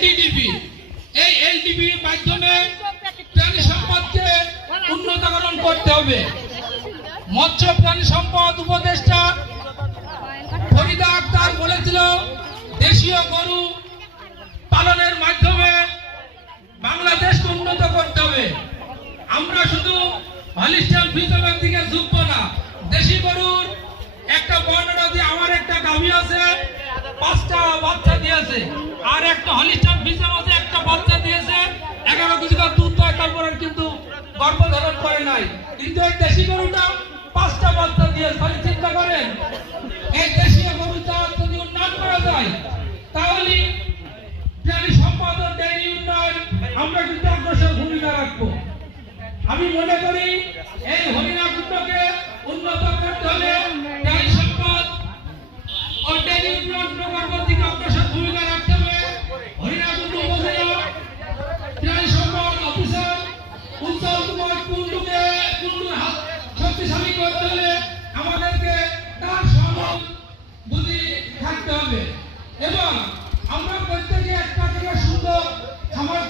LDDP, এই এলডিপির মাধ্যমে প্রাণী সম্পদকে উন্নতকরণ করতে হবে। মৎস্য প্রাণী সম্পদ উপদেষ্টা ফরিদা আক্তার বলেছিল দেশীয় গরু পালনের মাধ্যমে বাংলাদেশকে উন্নত করতে হবে। আমরা শুধু হলিস্টাইন ফ্রিজিয়ানের দিকে ঝুঁকব না। দেশি গরুর একটা বর্ণনা দিয়ে আমার একটা গাভী আছে, 5টা বাচ্চা দিয়েছে, আর একটা হলিস্টাইন ফ্রিজিয়ান আছে, একটা বাচ্চা দিয়েছে, 11 কেজি দুধ পায়, তারপরে কিন্তু গর্ভধারণ করে নাই। কিন্তু এই দেশি গরুটা 5টা বাচ্চা দিয়েছে। তাহলে চিন্তা করেন, এই দেশীয় গরুটা যদি উন্নয়ন করা যায় তাহলে প্রাণী সম্পদ ও ডেইরি উন্নয়ন আমরা কিন্তু অগ্রসর ভূমিকা রাখবো। আমি মনে করি এই হরিণাকুণ্ডকে উন্নত করতে হলে প্রাণী সম্পদ ও ডেইরি উন্নয়ন প্রকল্পের দিকে অগ্রসর ভূমিকা রাখতে হবে। হরিণাকুণ্ড উপজেলা প্রাণী সম্পদ অফিসার উজ্জ্বল কুমার কুণ্ডুকে শক্তিশালী করতে হলে আমাদেরকে তার সহানুভূতি থাকতে হবে এবং আমরা প্রত্যেকে একটা থেকে সুন্দর খামার